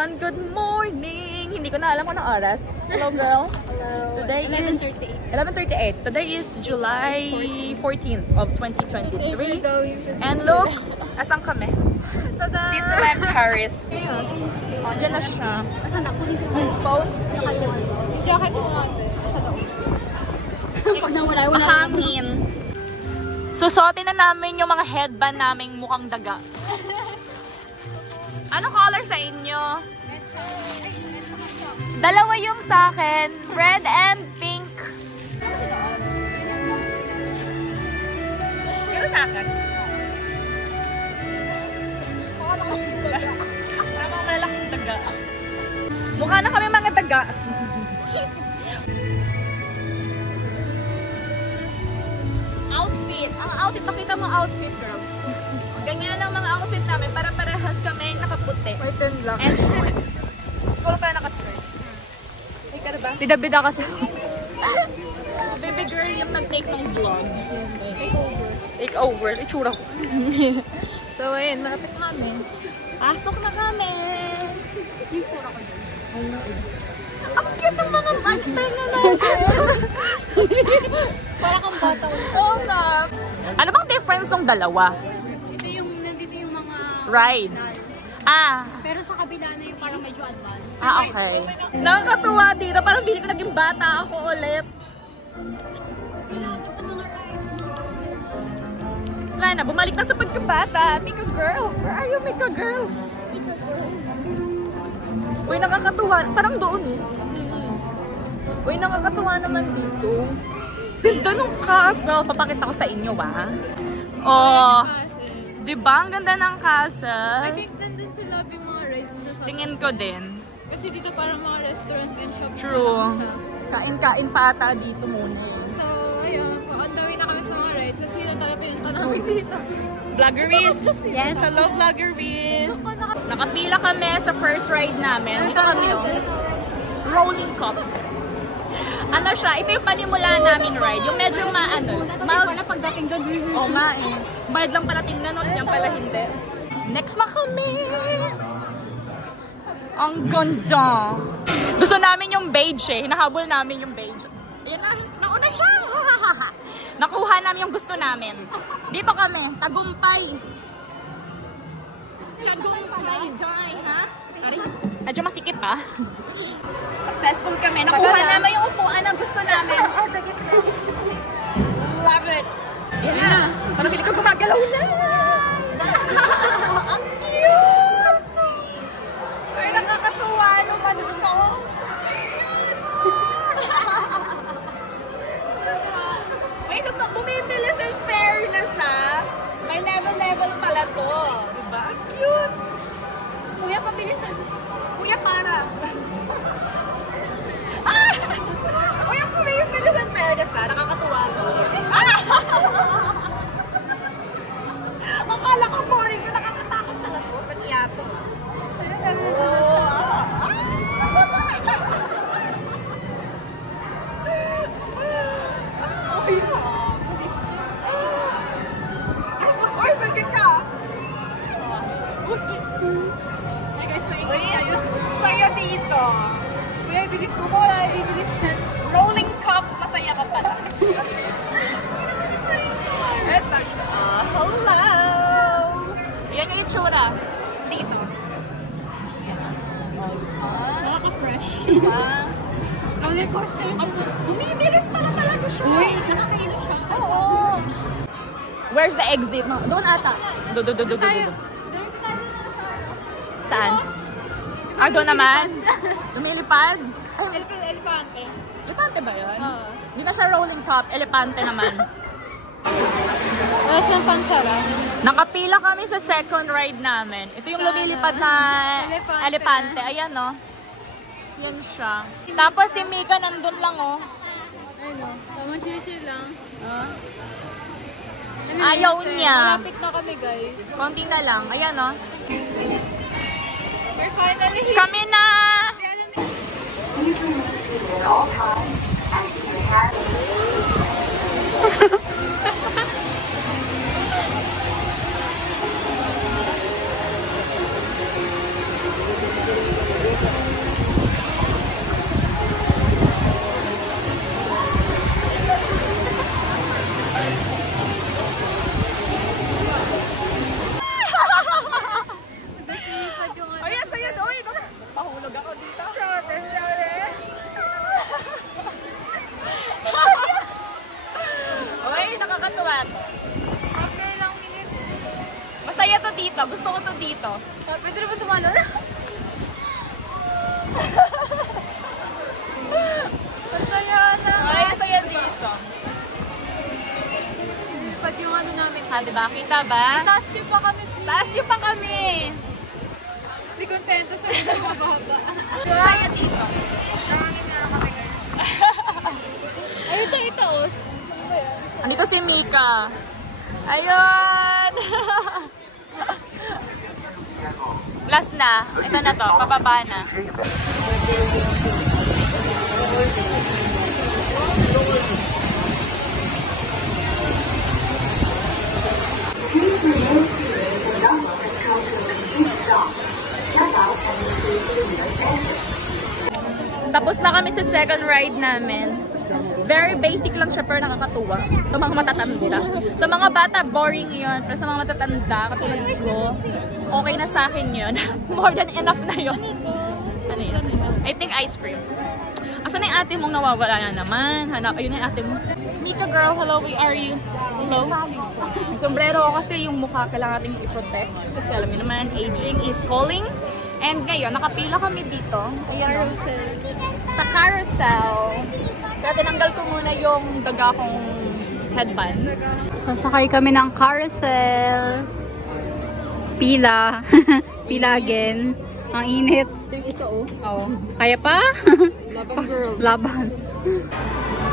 everyone! Good morning! Hindi ko na alam kung anong oras. Hello, girl. Hello. Today is 11:38. Today is July 14th of 2023. And look, asan kami? Tada! This naman Paris. Oh, dyan na siya. Asan ako dito? Phone? Yung jacket mo ate. Asan ako? Pag nawala, wala. Mahangin. Susuotin na namin yung mga headband naming mukhang daga. Ano color sa inyo? Dalawa yung sa akin. Red and pink. Yung sa akin? Tama malaking daga. Mukha na kami mga daga. Outfit. Ang outfit. Pakita mo outfit, girl. Ganyan ang mga outfit namin para parehas kami nakaputi. White and black. And shorts. Ikaw lang pala naka-skirt. Ay, ka na ba? Bida-bida kasi. Baby girl yung nag-take ng vlog. Take over. Itsura ko. So, ayun. Malapit na kami. Pasok na kami. Yung pura ko dyan. Ang cute ng mga basta na natin. Para kang bata. Oo nga. Ano bang difference ng dalawa? Nandito yung mga Rides. Ah. pero sa kabila na yung parang medyo advanced. Ah, okay. Nakakatuwa dito. Parang feeling ko naging bata ako ulit. Malapit sa mga rides. Wala na, bumalik na sa pagkabata. Mika girl. Where are you, Mika girl? Mika girl. Uy, nakakatuwa. Parang doon eh. Uy, nakakatuwa naman dito. Ganda nung castle. Papakita ko sa inyo, ba? Oh. Diba? Ang ganda ng castle. I think nandun sila yung mga rides sa Tingin ko din. kasi dito parang mga restaurant and shop. True. Kain-kain pa ata dito muna. So, ayun. On the way na kami sa mga rides kasi yun talaga pinunta namin dito. Vloggeries! Yes, hello vloggeries! Nakapila kami sa first ride namin. Dito kami yung rolling cup. Ano siya? Ito yung panimula naming ride. Yung medyo maano. Wala pagdating doon. Oo nga eh. Bayad lang pala tingnan nun. Yan pala hindi. Next na kami! Ang ganda! Gusto namin yung beige eh. Hinahabol namin yung beige. Ayan na. Nauna siya! Nakuha namin yung gusto namin. Dito kami. Tagumpay. Tagumpay, die, ha? Ari, medyo masikip ha? Successful kami. Nakuha namin yung upuan na gusto namin. Love it. Yan na. Parang pili ko gumagalaw na. Ang cute! Ay, nakakatuwa naman ito. Wait, bumibilis in fairness ha. May level-level pala to. Diba? Ang cute. Kuya, pabilisan. Kuya, para. Uy, ang bumibilis in fairness ha. Nakakatuwa to. Akala ko boring ko. Nakakatakot sa lato. Kanyato. Uy, sakit ka! Hey guys, maingay tayo. Saya dito. Kuya, ibilis mo ko. Wala, ibilis na. Rolling cup, masaya ka pala. Eto siya. Hello! Yan yung itsura. Dito. Nakaka-fresh. Diba? Roller coaster. Bumibilis pala talaga siya. Uy, nakakailan siya. Oo. Where's the exit? Doon ata. Do. Saan? Ah, doon naman? Lumilipad? Elepante. Elepante ba yun? Oo. Hindi na siya rolling cup. Elepante naman. Wala siyang pansara. Nakapila kami sa second ride namin. Ito yung lumilipad na elepante. Ayan, no? Yan siya. Tapos si Mika nandun lang, oh. Ayun o. Pamachichi lang. Ayaw niya. Malapit na kami, guys. Konti na lang. Ayan, no? We're finally here. Kami na! to. Okay lang minutes. Masaya to dito. Gusto ko to dito. Pwede na ba tumano? Masaya na. Ay, masaya dito. Pag yung ano namin. Ha, diba? Kita ba? Taas niyo pa kami. Taas niyo pa kami. Hindi kontento sa inyo mababa. Masaya dito. Nangangin na lang kami guys. Ayun siya itaos. Ano ba yan? Andito si Mika. Ayun! Last na. Ito na to. Pababa na. Tapos na kami sa second ride namin. Very basic lang siya pero nakakatuwa. Sa mga matatanda. Sa mga bata, boring yun. Pero sa mga matatanda, katulad ko, okay na sa akin yun. More than enough na yun. Ano yun? I think ice cream. Asan na yung ate mong nawawala na naman? Hanap, ayun na yung ate mo. Mika girl, hello, where are you? Hello? Sombrero ko kasi yung mukha kailangan natin i-protect. Kasi alam niyo naman, aging is calling. And ngayon, nakapila kami dito. Ayan, sa carousel. Pero tinanggal ko muna yung daga kong headband. Sasakay kami ng carousel. Pila. Pila again. Ang init. Yung isa oh. Oo. Kaya pa? Laban girl. Laban.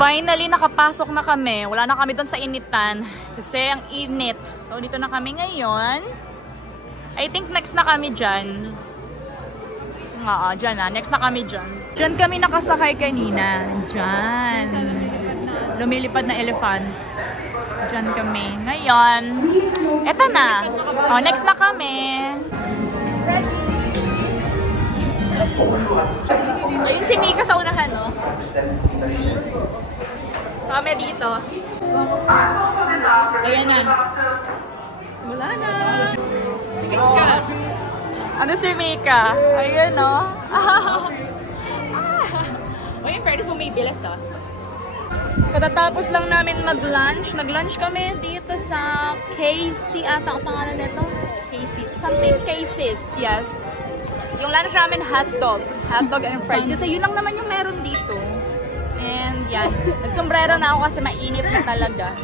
Finally, nakapasok na kami. Wala na kami doon sa initan. Kasi ang init. So, dito na kami ngayon. I think next na kami dyan. Oo, dyan na. Next na kami dyan. Dyan kami nakasakay kanina. Dyan. Lumilipad na elephant. Dyan kami. Ngayon, eto na. Oh, next na kami. Ayun si Mika sa unahan, no? Kami dito. Ayan na. Simula na. Tigit ka. Ano si Mika? Ayun, no? O yung fairness mo may bilas, ah. Katatapos lang namin mag-lunch. Nag-lunch kami dito sa KC. Asa ang pangalan nito? KC. Something Casey's, yes. Yung lunch namin, hotdog. Hotdog and fries. Kasi yun lang naman yung meron dito. And yan. Nagsombrero na ako kasi mainit na talaga.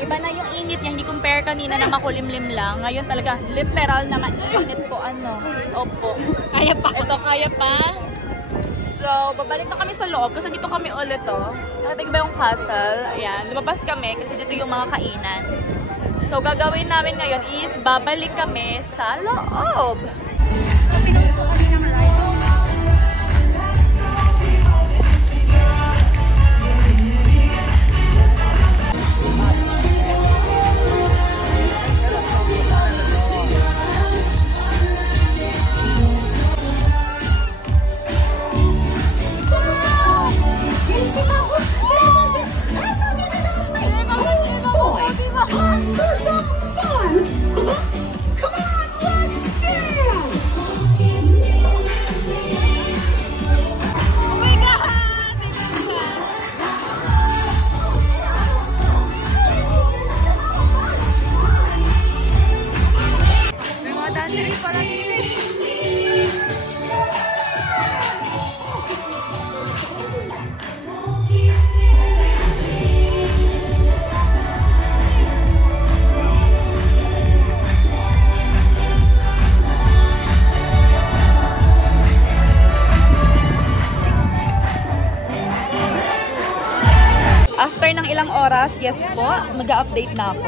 Iba na yung init niya. Hindi compare kanina na makulimlim lang. Ngayon talaga, literal na mainit po. Ano? Opo. Kaya pa. Ito, kaya pa. So, babalik na kami sa loob kasi dito kami ulit to. Nakita ba yung castle? Ayan. Lumabas kami kasi dito yung mga kainan. So, gagawin namin ngayon is babalik kami sa loob. After ng ilang oras, yes po, mag-update na ako.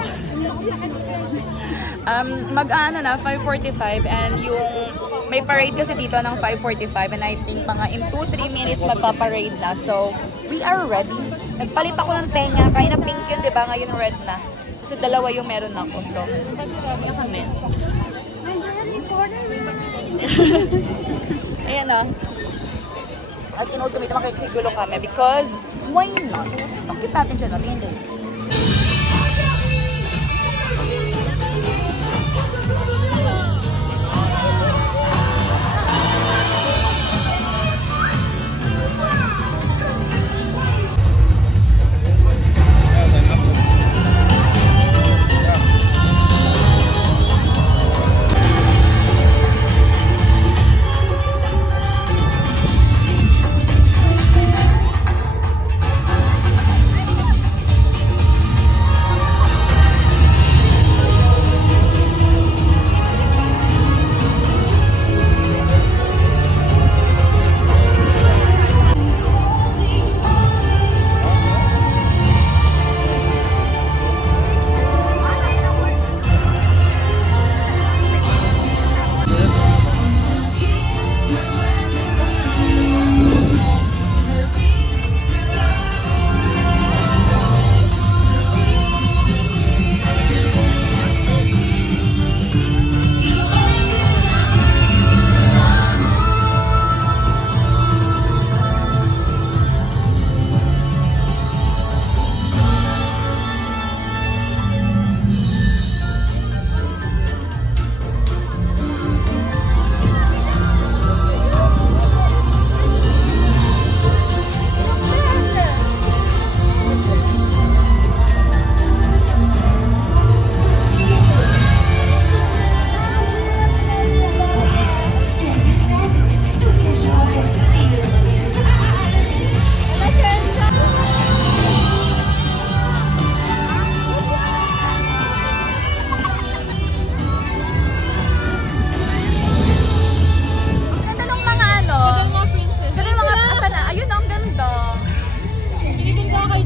Mag-ano na, 5:45 and yung may parade kasi dito ng 5:45 and I think mga in 2-3 minutes magpa-parade na. So, we are ready. Nagpalit ako ng tenga, kaya na pink yun, diba? Ngayon red na. Kasi dalawa yung meron ako. So, yan kami. Ayan na. At tinood kami, makikigulo kami because why not? Bakit natin siya natin yun?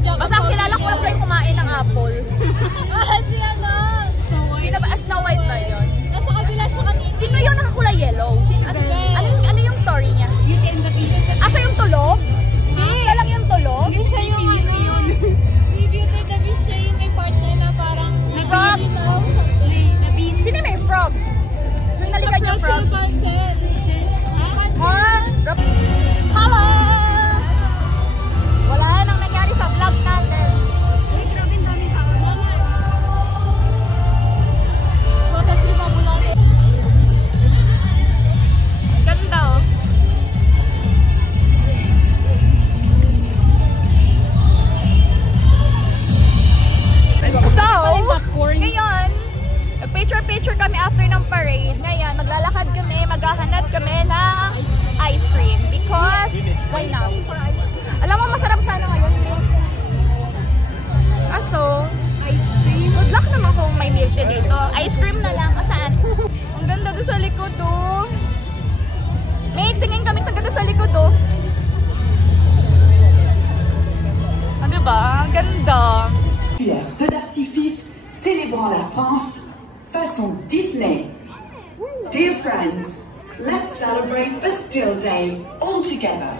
Basta ang kilala ko lang kayo kumain ng apple. Si ano? Snow White ba yun? Nasa kabila siya kanina. Sino yung nakakulay yellow? Ano yung story niya? Beauty and the Beast. Siya yung tulog? Siya lang yung tulog? Hindi siya yung ano yun. Si Beauty and the Beast siya yung may partner na parang Frog? Sino may frog? Yung nalikan yung frog? Hello! Wala nang nangyari sa vlog natin. Ganda oh. So, ngayon, picture kami after ng parade. Ngayon, maglalakad kami, maghahanap kami ng ice cream. Because, why not? Alam mo, masarap sana ngayon. Kaso, ice cream? Good luck naman kung may milk tea dito. Ice cream na lang. Saan? Ang ganda doon sa likod oh. May tingin kami sa ganda sa likod oh. Ah, diba? Ang ganda. Feu d'artifice célébrant la France façon Disney. Dear friends, let's celebrate Bastille Day all together.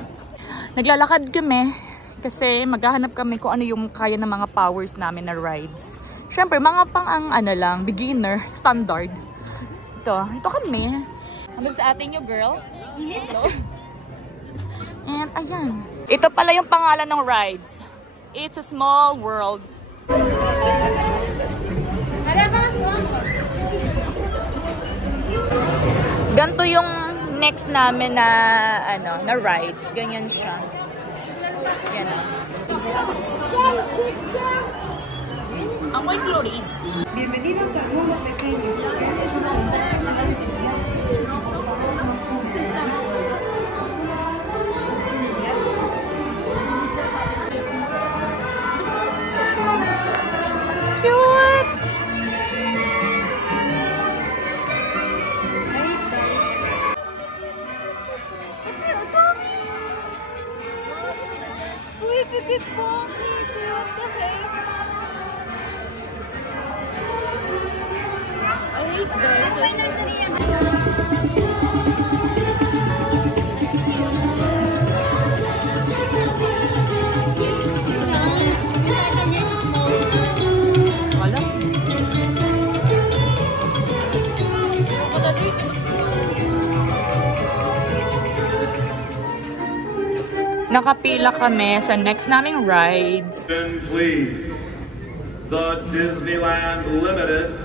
Naglalakad kami kasi maghahanap kami kung ano yung kaya ng mga powers namin na rides. Siyempre, mga pang ang ano lang, beginner, standard. Ito kami. Hanggang sa atin yung girl. Hello. And ayan. Ito pala yung pangalan ng rides. It's a small world. Ganto yung next namin na ano, na rides. Ganyan siya. Yan o. Amoy chlorine. Bienvenidos al mundo pequeño. Cute! Uy, pigit po. What the heck? I hate those. Wala. Nakapila kami sa next naming rides. Please, the Disneyland Limited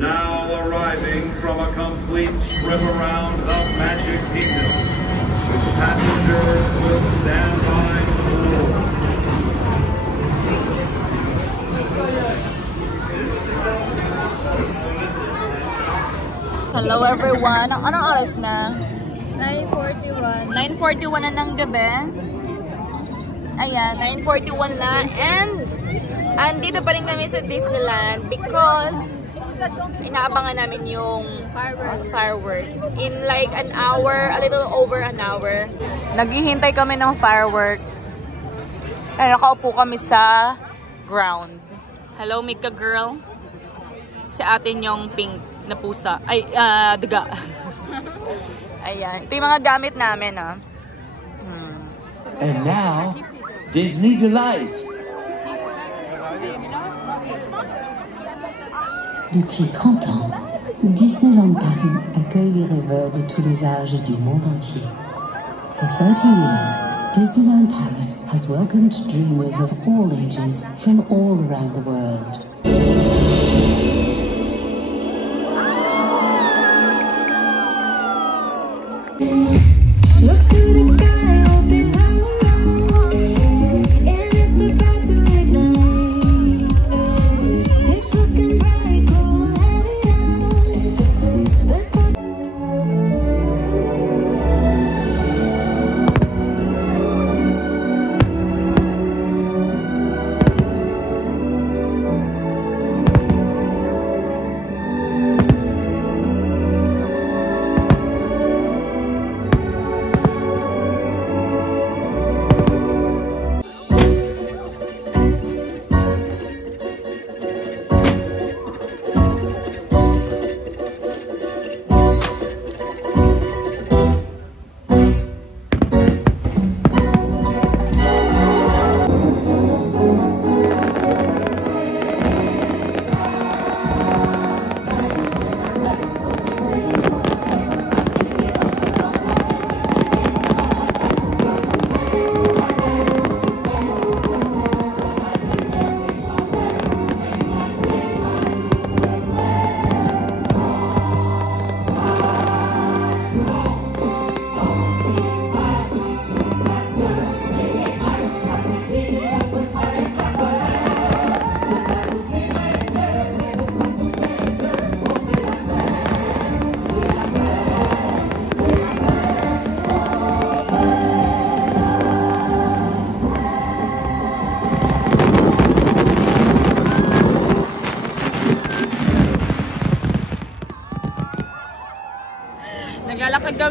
now arriving from a complete trip around the Magic Kingdom. Passengers will stand by to board. Hello everyone! Anong oras na? 9:41. 9:41 na ng gabi. Ayan, 9:41 na. And, andito pa rin kami sa Disneyland because inaabangan namin yung fireworks. In like an hour, a little over an hour. Naghihintay kami ng fireworks. Ay, nakaupo kami sa ground. Hello, Mika girl. Si atin yung pink na pusa. Ay, daga. Ayan. Ito yung mga gamit namin, ah. And now, Disney Delight. Depuis 30 ans, Disneyland Paris accueille les rêveurs de tous les âges et du monde entier. For 30 years, Disneyland Paris has welcomed dreamers of all ages from all around the world. Look to the sky, open up, and it's about to ignite. It's looking bright, go let it out. The sun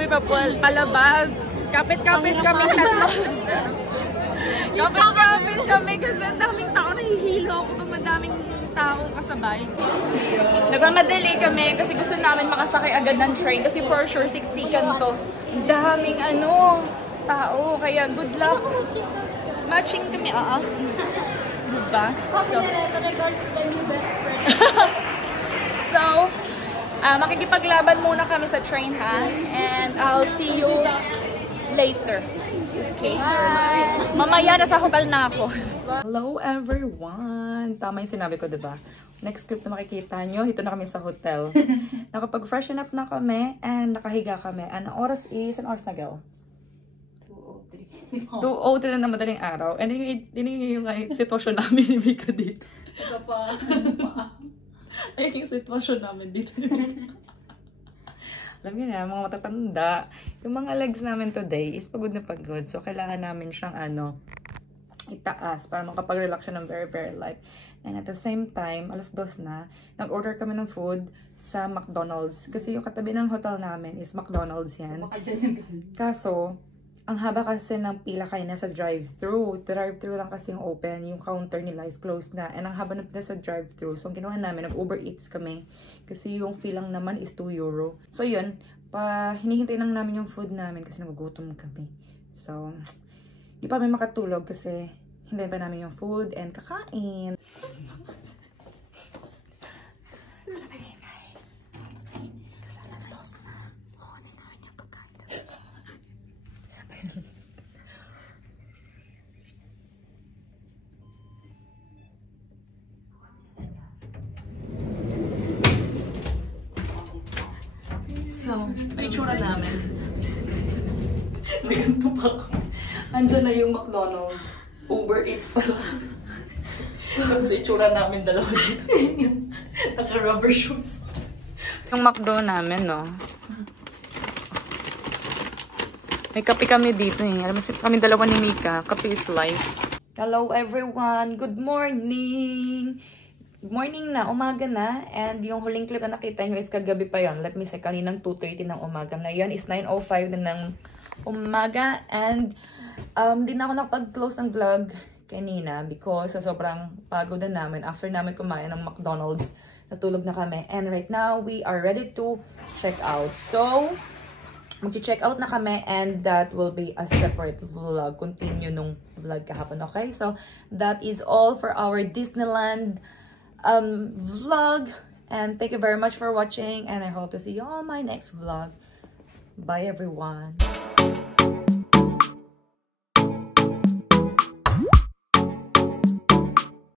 kami palabas. Kapit-kapit kami tatlo. Kapit-kapit kami kasi ang daming tao, nahihilo ako pag madaming tao kasabay. Nagmamadali kami kasi gusto namin makasakay agad ng train kasi for sure siksikan to. Ang daming tao, kaya good luck. Matching kami, diba? So, makikipaglaban muna kami sa train, ha? And I'll see you later. Okay? Mamaya nasa hotel na ako. Hello everyone! Tama yung sinabi ko, diba? Next clip na makikita nyo, dito na kami sa hotel. Nakapag-freshen up na kami and nakahiga kami. Anong oras na, Gel? 2:03 na madaling araw. And yun yung sitwasyon namin ni Mika dito. Ayun yung sitwasyon namin dito. Alam niyo na, mga matatanda. Yung mga legs namin today is pagod na pagod. So, kailangan namin siyang itaas para makapag-relax siya ng very, very light. And at the same time, 2:00 na, nag-order kami ng food sa McDonald's. Kasi yung katabi ng hotel namin is McDonald's yan. Kaso, ang haba kasi ng pila kayo na sa drive-thru. Drive-thru lang kasi yung open. Yung counter nila is closed na. And ang haba ng pila sa drive-thru. So, ang ginawa namin, nag-Uber Eats kami. Kasi yung fee lang naman is €2. So, yun. Hinihintay lang namin yung food namin kasi nagugutom kami. So, di pa kami makatulog kasi hintayin pa namin yung food and kakain. So, ito yung tsura namin. May ganito pa ako. Andyan na yung McDonald's. Uber Eats pala. Tapos itsura namin dalawa dito. Naka-rubber shoes. Yung McDo namin, no? May kape kami dito eh. Alam mo, kami dalawa ni Mika. Kape is life. Hello everyone! Good morning! Good morning na, umaga na. And yung huling clip na nakita nyo is kagabi pa yon. Let me say, kaninang 2:30 ng umaga. Ngayon is 9:05 na ng umaga. And di na ako nakapag-close ng vlog kanina because sa sobrang pagod na namin. After namin kumain ng McDonald's, natulog na kami. And right now, we are ready to check out. So, mag-check out na kami and that will be a separate vlog. Continue nung vlog kahapon, okay? So, that is all for our Disneyland vlog. And thank you very much for watching. And I hope to see you on my next vlog. Bye, everyone.